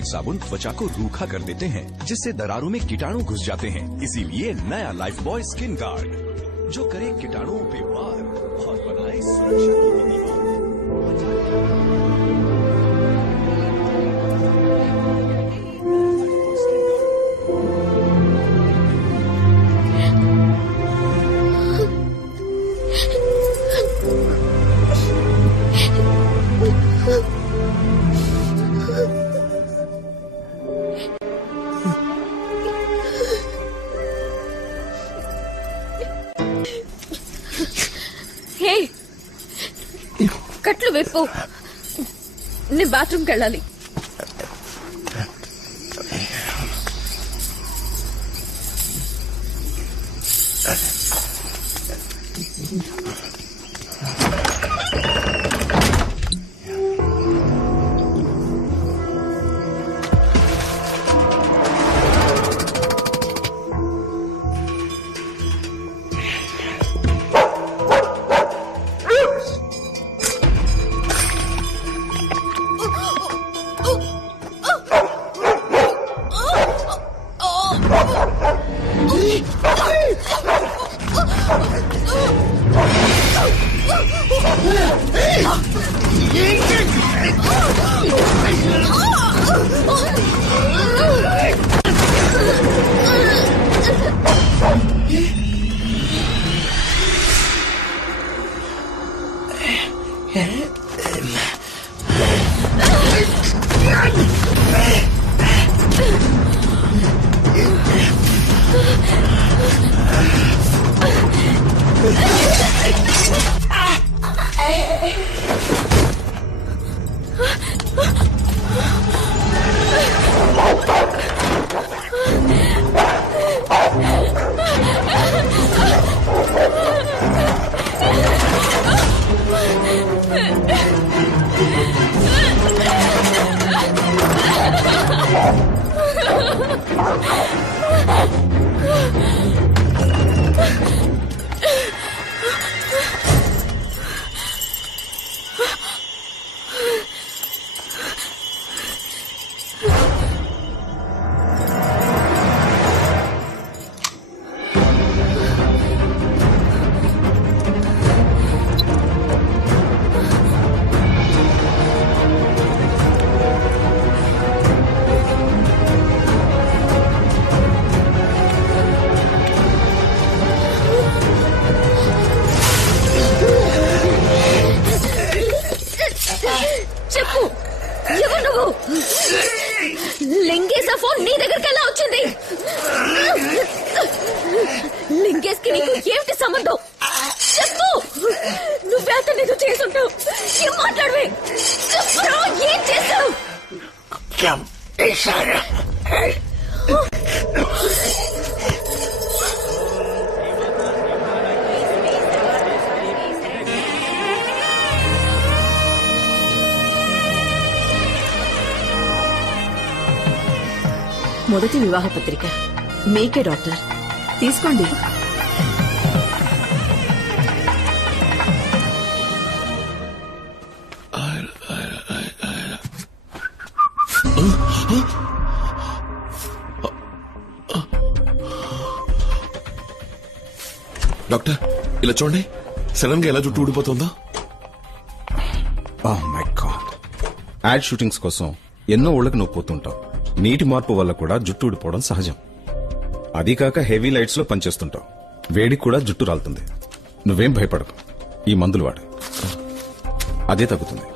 Antibiotic साबुन त्वचा को रूखा कर देते हैं, जिससे दरारों में कीटाणु घुस जाते हैं। इसीलिए नया लाइफ बॉय स्किन गार्ड, जो करे कीटाणुओं पे वार और बनाए सुरक्षा की दीवार। కట్లు విప్పు, నేను బాత్రూమ్కి వెళ్ళాలి. లింగేశ్ ఫోన్ నీ దగ్గరికి ఎలా వచ్చింది? లింగేశ్ కి నీకు ఏమిటి సంబంధం? చెప్పు, నువ్వే అతను ఏదో చేసుంటావు. ఏం మాట్లాడవే? చెప్పు, ఏం చేస్తావు? మొదటి వివాహ పత్రిక మీకే డాక్టర్, తీసుకోండి. డాక్టర్ ఇలా చూడండి, సడన్ గా ఎలా జుట్టు ఊడిపోతుందో. Oh my god, ad shootings కోసం ఎన్నో ఊళ్ళకి నువ్వు పోతుంటావు. నీటి మార్పు వల్ల కూడా జుట్టు ఊడిపోవడం సహజం. అది కాక హెవీ లైట్స్ లో పనిచేస్తుంటావు, వేడికి కూడా జుట్టు రాలుతుంది. నువ్వేం భయపడకు, ఈ మందులు వాడు, అదే తగ్గుతుంది.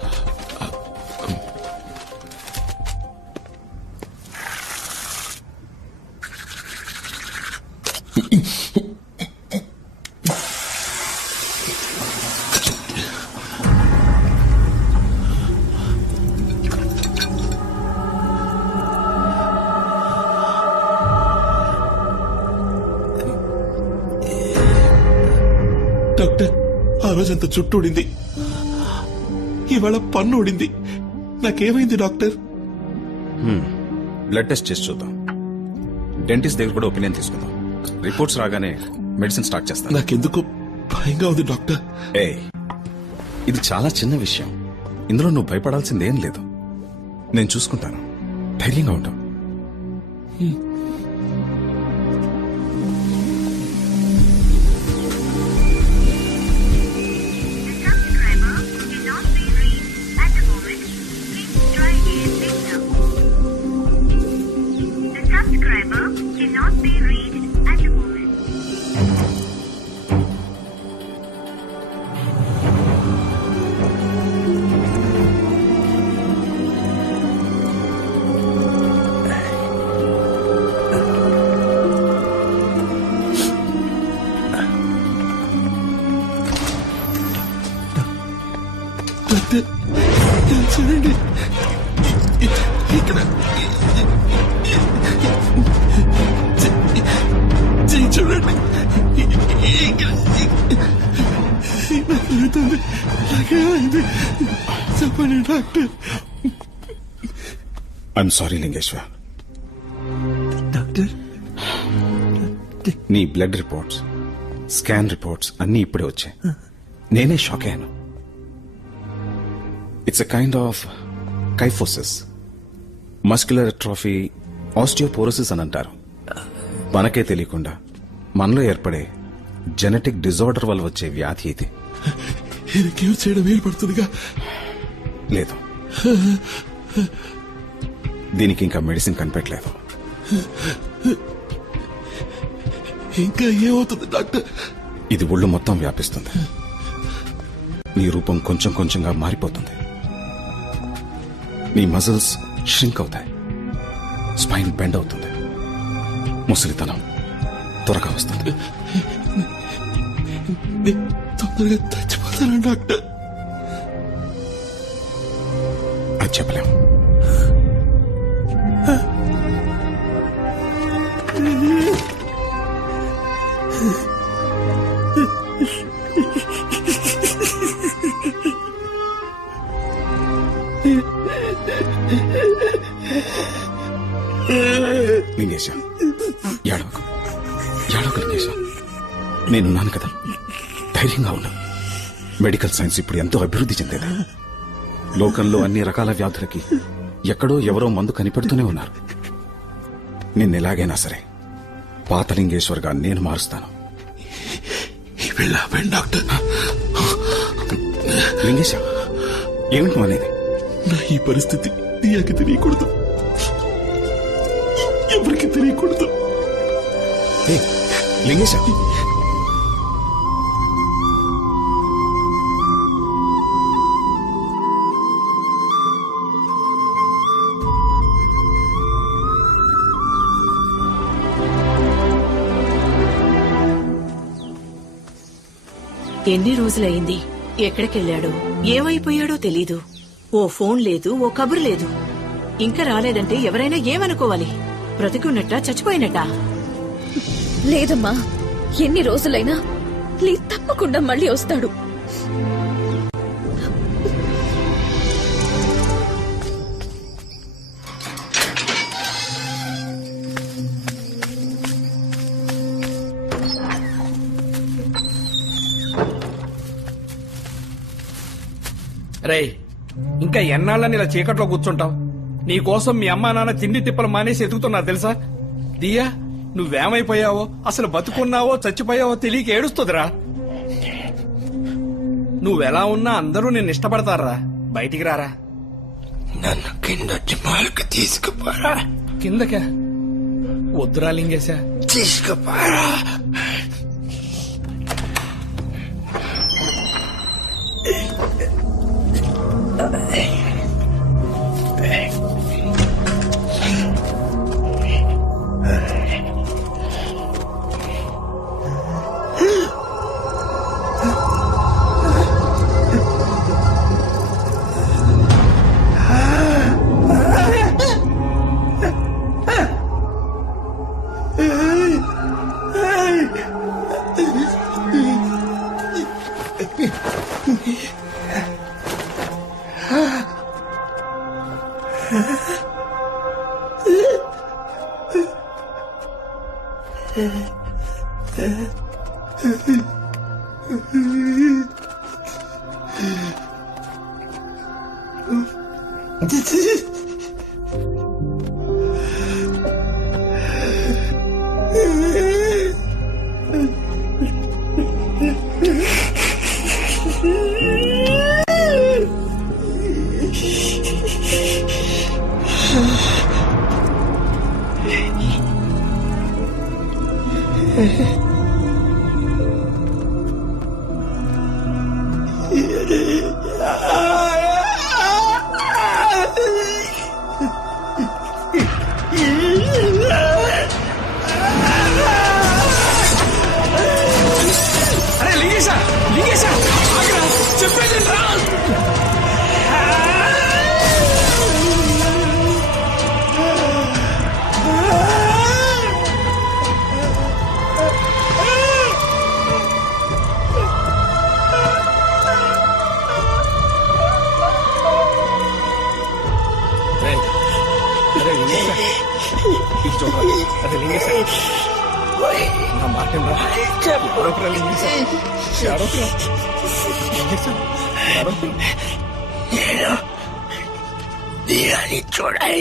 డాక్టర్, ఆ రోజంతా చుట్టూ ఊడింది, ఇవాళ పన్ను ఊడింది. నాకేమైంది డాక్టర్? బ్లడ్ టెస్ట్ చేసి చూద్దాం. డెంటిస్ట్ దగ్గర కూడా ఒపీనియన్ తీసుకుందాం. రిపోర్ట్స్ రాగానే మెడిసిన్ స్టార్ట్ చేస్తాను. నాకెందుకు భయంగా ఉంది డాక్టర్. ఇది చాలా చిన్న విషయం, ఇందులో నువ్వు భయపడాల్సిందేం లేదు. నేను చూసుకుంటాను, ధైర్యంగా ఉంటావు. చూడండి ఇక్కడ చూడండి నాకేమైంది చెప్పండి doctor. I'm sorry Lingeshwar. Doctor నీ బ్లడ్ రిపోర్ట్స్, స్కాన్ రిపోర్ట్స్ అన్నీ ఇప్పుడే వచ్చాయి. నేనే షాక్ అయ్యాను. It's a kind of kyphosis, muscular atrophy, osteoporosis అని అంటారు. మనకే తెలియకుండా మనలో ఏర్పడే జెనెటిక్ డిజార్డర్ వల్ల వచ్చే వ్యాధి ఇది. ఇది క్యూర్ చేయడం వీలు పడుతుందిగా? లేదు, దీనికి ఇంకా మెడిసిన్ కనిపెట్టలేదు. ఇంకా ఏమవుతుంది డాక్టర్? ఇది ఒళ్ళు మొత్తం వ్యాపిస్తుంది. నీ రూపం కొంచెం కొంచెంగా మారిపోతుంది. నీ మజిల్స్ ష్రింక్ అవుతాయి, స్పైన్ బెండ్ అవుతుంది, ముసలితనం త్వరగా వస్తుంది. తొందరగా చచ్చిపోతాను డాక్టర్. అది చెప్పలేం. లింగేశ, ఏడవకు లింగేశ, నేనున్నాను కదా, ధైర్యంగా ఉన్నా. మెడికల్ సైన్స్ ఇప్పుడు ఎంతో అభివృద్ధి చెందేది. లోకంలో అన్ని రకాల వ్యాధులకి ఎక్కడో ఎవరో మందు కనిపెడుతూనే ఉన్నారు. నిన్నెలాగైనా సరే పాత లింగేశ్వర్గా నేను మారుస్తాను. డాక్టర్ లింగేశ, ఏమిటి అనేది? నా ఈ పరిస్థితి నీకు తెలియకూడదు, ఎవరికి తెలియకూడదు. లింగేశ, ఎన్ని రోజులైంది? ఎక్కడికెళ్ళాడో ఏమైపోయాడో తెలీదు. ఓ ఫోన్ లేదు, ఓ కబురు లేదు. ఇంకా రాలేదంటే ఎవరైనా ఏమనుకోవాలి? బ్రతికున్నట్ట చచ్చిపోయినట్ట? లేదమ్మా, ఎన్ని రోజులైనా ప్లీజ్ తప్పకుండా మళ్ళీ వస్తాడు. రేయ్, ఇంకా ఎన్నాళ్ళని ఇలా చీకట్లో కూర్చుంటావు? నీకోసం మీ అమ్మా నాన్న తిండి తిప్పలు మానేసి ఎదుగుతున్నారు తెలుసా? దియా, నువ్వేమైపోయావో, అసలు బతుకున్నావో చచ్చిపోయావో తెలియక ఏడుస్తుందిరా. నువ్వెలా ఉన్నా అందరూ నిన్ను ఇష్టపడతారా. బయటికి రారా. నన్ను కిందొచ్చి మాలకు తీసుకుపోరా. కిందకా? వద్దురా లింగేశా, తీసుకుపోరా. అరే లింగేశా లింగేశా చెప్పేది రా. అదే లింగేశా నా మాట చూడాలి.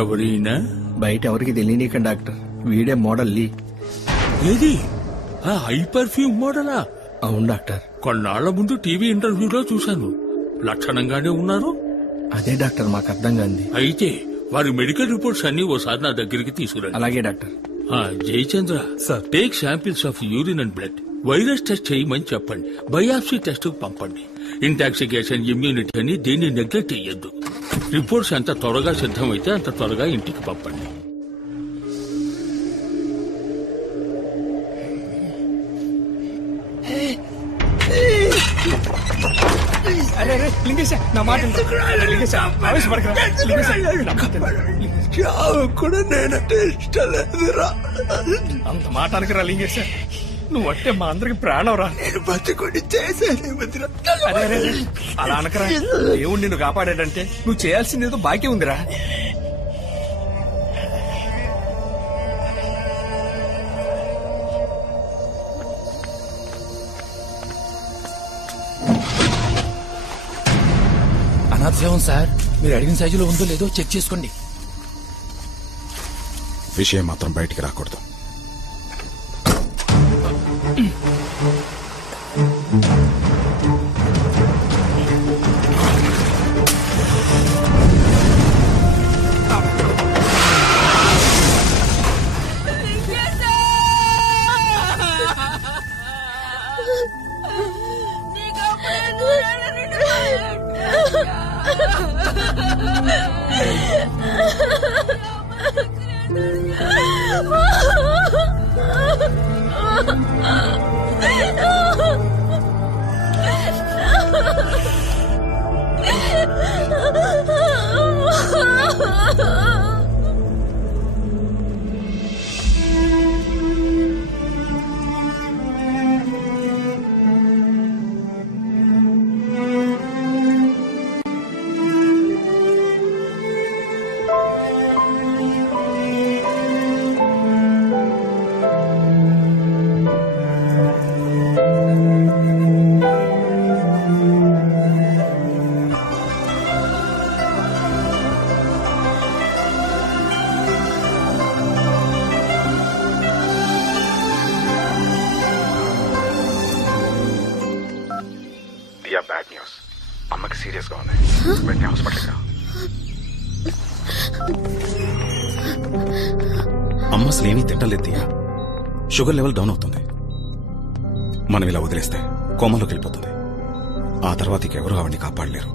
ఎవరైనా బయట ఎవరికి తెలియనీకండి డాక్టర్. వీడే మోడల్ లీ. ఏది ఆ హై పర్ఫ్యూమ్ మోడలా? అవును డాక్టర్. కొన్నాళ్ల ముందు టీవీ ఇంటర్వ్యూలో చూశాను. లక్షణంగానే ఉన్నారు. అదే డాక్టర్ మాకు అర్థం కాంది. అయితే వారి మెడికల్ రిపోర్ట్స్ అన్ని ఓసారి నా దగ్గరికి తీసుకురండి. అలాగే doctor. Jayachandra sir, take samples of urine and blood. Virus test చేయమని చెప్పండి. బయాప్సీ టెస్ట్ పంపండి. ఇంటాక్సికేషన్, ఇమ్యూనిటీ అని దేన్ని నెగ్లెక్ట్ చెయ్యొద్దు. రిపోర్ట్స్ ఎంత త్వరగా సిద్ధమైతే అంత త్వరగా ఇంటికి పంపండి. అరే అరే లింగేశ నా మాట కూడా నేనంటే ఇష్టం లేదురా. అంత మాట అనకరా లింగేశ. నువ్వు అంటే మా అందరికి ప్రాణం రా. నేను బతికొని చేసేది అలా అనకరా. దేవుడు నిన్ను కాపాడాడంటే నువ్వు చేయాల్సింది ఏదో బాకీ ఉందిరా. అనాథం సార్, మీరు అడిగిన సైజులో ఉందో లేదో చెక్ చేసుకోండి. విషయం మాత్రం బయటికి రాకూడదు. Bad news. అమ్మకి సీరియస్ గా ఉంది. వెంటనే హాస్పిటల్కి రా. అమ్మ అసలు ఏమీ తింటలేదు దియా. షుగర్ లెవెల్ డౌన్ అవుతుంది. మనం ఇలా వదిలేస్తే కోమలోకి వెళ్ళిపోతుంది. ఆ తర్వాత ఇంకెవరూ ఆవిడ్ని కాపాడలేరు.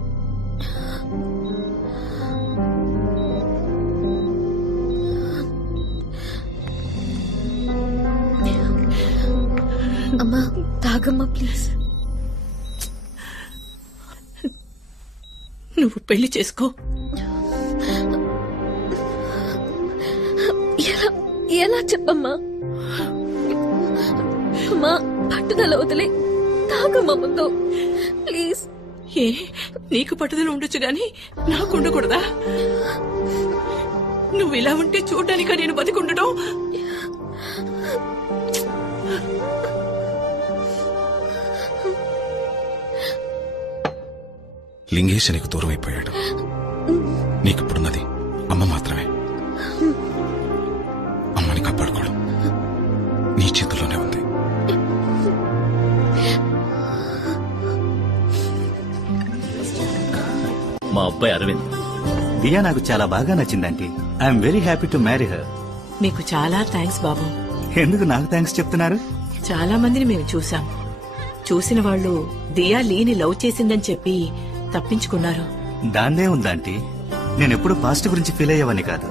అమ్మా తాగమ్మా ప్లీజ్. నువ్వు పెళ్లి చేసుకో. ఎలా చెప్పమ్మా? అమ్మా పట్టుదల వదిలే తాగమ్మా ముందు ప్లీజ్. ఏ నీకు పట్టుదల ఉండొచ్చు గాని నాకు ఉండకూడదా? నువ్వు ఇలా ఉంటే చూడ్డానిక నేను బతికుండటం? లింగేశ్ నీకు దూరం అయిపోయాడు. నీకిప్పుడున్నది అమ్మ మాత్రమే. అమ్మని కాపాడుకోవడం నీ చేతుల్లోనే ఉంది. మా అబ్బాయి అరవింద్. దియా నాకు చాలా బాగా నచ్చిందంటీ. I'm very happy to marry her. మీకు చాలా థ్యాంక్స్ బాబు. ఎందుకు నాకు థ్యాంక్స్ చెప్తున్నారు? చాలా మందిని మేము చూసాం. చూసిన వాళ్ళు దియా లీని లవ్ చేసిందని చెప్పి తప్పించుకున్నారు. దాన్నే ఉందంటీ. నేనెప్పుడు పాస్ట్ గురించి ఫీల్ అయ్యేవాని కాదు.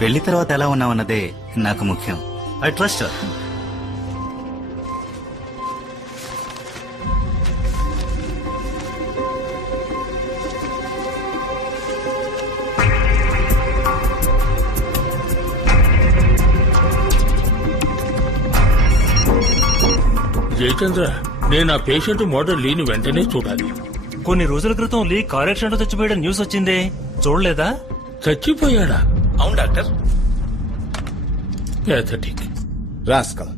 పెళ్లి తర్వాత ఎలా ఉన్నావన్నదే నాకు ముఖ్యం. I trust her. జయచంద్ర, నేను ఆ పేషెంట్ మోడల్ లీని వెంటనే చూడాలి. కొన్ని రోజుల క్రితం లీ కార్ యాక్సిడెంట్ చచ్చిపోయాడు న్యూస్ వచ్చిందే, చూడలేదా? చచ్చిపోయాడా? అవును డాక్టర్. ప్యాథటిక్. రాస్కల్,